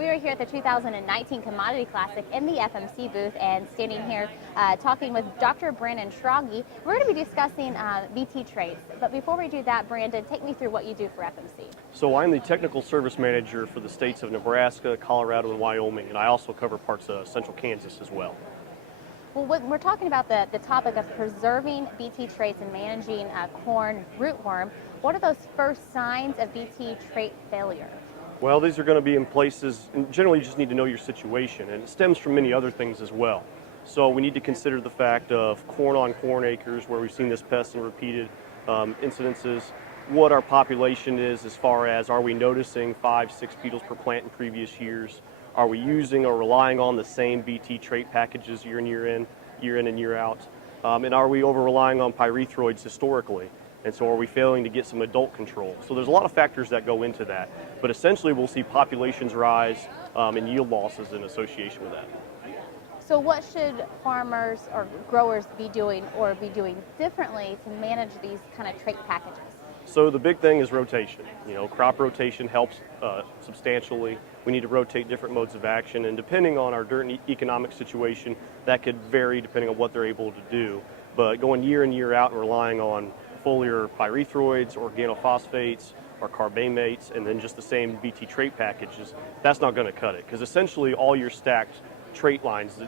We are here at the 2019 Commodity Classic in the FMC booth and standing here talking with Dr. Brandon Schrage. We're going to be discussing BT traits. But before we do that, Brandon, take me through what you do for FMC. So I'm the Technical Service Manager for the states of Nebraska, Colorado, and Wyoming, and I also cover parts of central Kansas as well. Well, when we're talking about the topic of preserving BT traits and managing corn rootworm, what are those first signs of BT trait failure? Well, these are going to be in places, and generally you just need to know your situation, and it stems from many other things as well. So we need to consider the fact of corn on corn acres where we've seen this pest in repeated incidences, what our population is as far as are we noticing 5-6 beetles per plant in previous years, are we using or relying on the same BT trait packages year in and year out, and are we over relying on pyrethroids historically? And so are we failing to get some adult control? So there's a lot of factors that go into that. But essentially we'll see populations rise and yield losses in association with that. So what should farmers or growers be doing differently to manage these kind of trait packages? So the big thing is rotation. You know, crop rotation helps substantially. We need to rotate different modes of action, and depending on our dirt and economic situation, that could vary depending on what they're able to do. But going year in, year out and relying on foliar pyrethroids, organophosphates, or carbamates, and then just the same BT trait packages, that's not going to cut it, because essentially all your stacked trait lines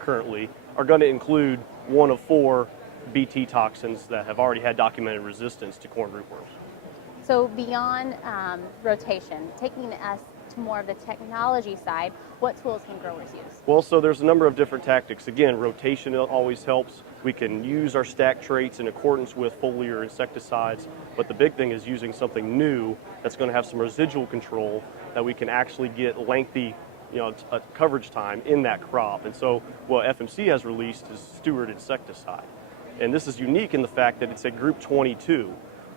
currently are going to include one of 4 BT toxins that have already had documented resistance to corn rootworms. So beyond rotation, taking us to more of the technology side, what tools can growers use? Well, so there's a number of different tactics. Again, rotation always helps. We can use our stack traits in accordance with foliar insecticides, but the big thing is using something new that's going to have some residual control that we can actually get lengthy, coverage time in that crop. And so what FMC has released is Stewart Insecticide. And this is unique in the fact that it's a group 22.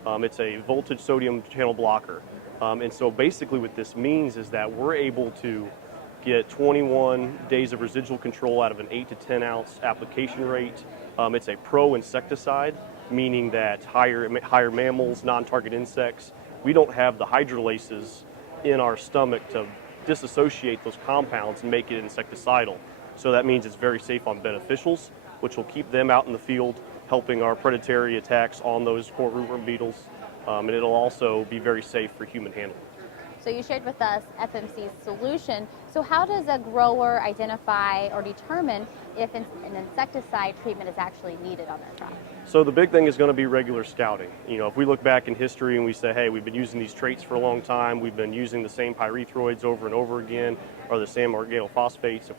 It's a voltage sodium channel blocker. And so basically what this means is that we're able to get 21 days of residual control out of an 8 to 10 ounce application rate. It's a pro insecticide, meaning that higher mammals, non-target insects, we don't have the hydrolases in our stomach to disassociate those compounds and make it insecticidal. So that means it's very safe on beneficials, which will keep them out in the field, helping our predatory attacks on those corn rootworm beetles. And it'll also be very safe for human handling. So you shared with us FMC's solution. So how does a grower identify or determine if an insecticide treatment is actually needed on their crop? So the big thing is going to be regular scouting. If we look back in history and we say, hey, we've been using these traits for a long time, we've been using the same pyrethroids over and over again, or the same organophosphates,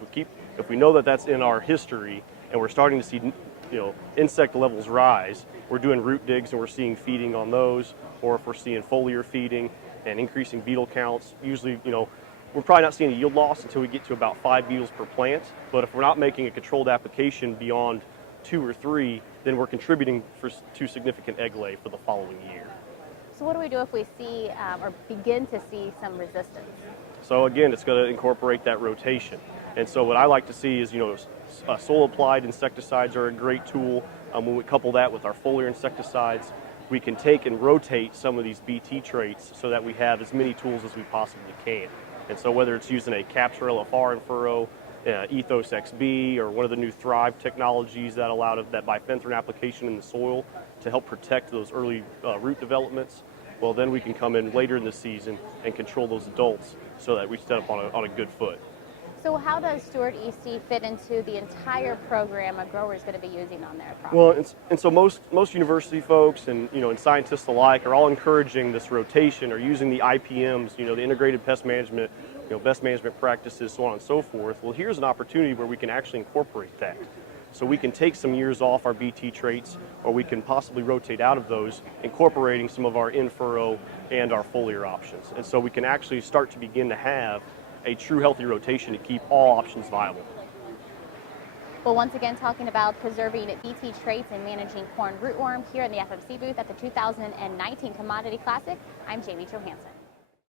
if we know that that's in our history and we're starting to see insect levels rise, we're doing root digs and we're seeing feeding on those, or if we're seeing foliar feeding and increasing beetle counts, usually, we're probably not seeing a yield loss until we get to about 5 beetles per plant. But if we're not making a controlled application beyond 2 or 3, then we're contributing to significant egg lay for the following year. So what do we do if we see or begin to see some resistance? So again, it's going to incorporate that rotation. And so what I like to see is, soil applied insecticides are a great tool. When we couple that with our foliar insecticides, we can take and rotate some of these BT traits so that we have as many tools as we possibly can. And so whether it's using a capture LFR in furrow, Ethos XB, or one of the new Thrive technologies that allowed that bifenthrin application in the soil to help protect those early root developments, well, then we can come in later in the season and control those adults so that we set up on a good foot. So how does Stewart EC fit into the entire program a grower is going to be using on their crop? Well, and so most university folks and and scientists alike are all encouraging this rotation or using the IPMs, the integrated pest management, best management practices, so on and so forth. Well, here's an opportunity where we can actually incorporate that. So we can take some years off our BT traits, or we can possibly rotate out of those, incorporating some of our in-furrow and our foliar options. And so we can actually start to begin to have a true healthy rotation to keep all options viable. Well, once again, talking about preserving BT traits and managing corn rootworm here in the FMC booth at the 2019 Commodity Classic, I'm Jamie Johansson.